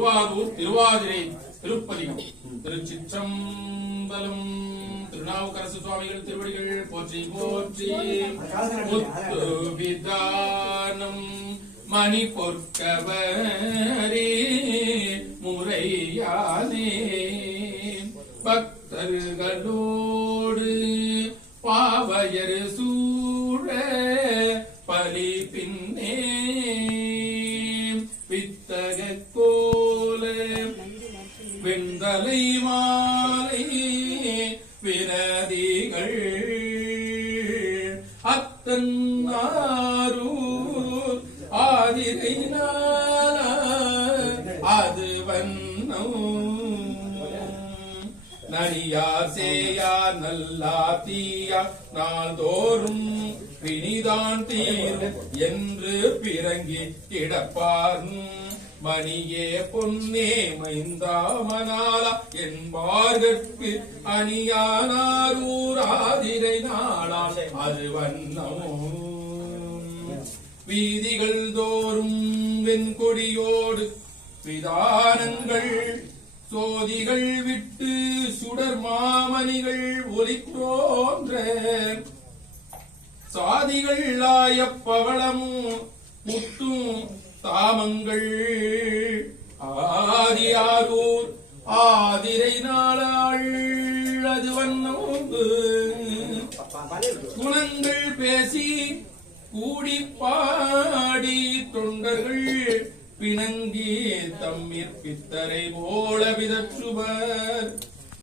திருவாரூர் திருவாதிரை திருப்பதிகம். திருச்சிற்றம்பலம் திருநாவுக்கரசு சுவாமிகள் திருவடிகள் போற்றி போற்றி. முத்துவிதானம் மணி பொற்கவரே முறையானே. பக்தர்களோடு பாவையர் சூழ பலி பின்னே. வெண்தலை மாலை விரதிகள். அத்தன் ஆரூர் ஆதிரை அது வண்ணம். நனியார் சேயார் நல்லா தீயா நாள்தோறும் பிணிதான் தீரும் என்று பிறங்கி கிடப்பார்ன் மணியே பொன்னே மைந்தாமனாலா என்பார்கட்கு அணியானாரூராதிரை நாளாம் அது வண்ணமோ வீதிகள் தோறும் வெண்கொடியோடு விதானங்கள் சோதிகள் விட்டு சுடர் மாமணிகள் ஒலிக்கோன்ற சாதிகள் ஆயப் பவளமும் முத்தும் சாமங்கள். ஆதியாரூர் ஆதிரை நாளாள். அது வண்ணோம்பு குணங்கள் பேசி கூடி பாடி தொண்டர்கள் பிணங்கி தம்மிற் பித்தரை போல விதற்றுவர்.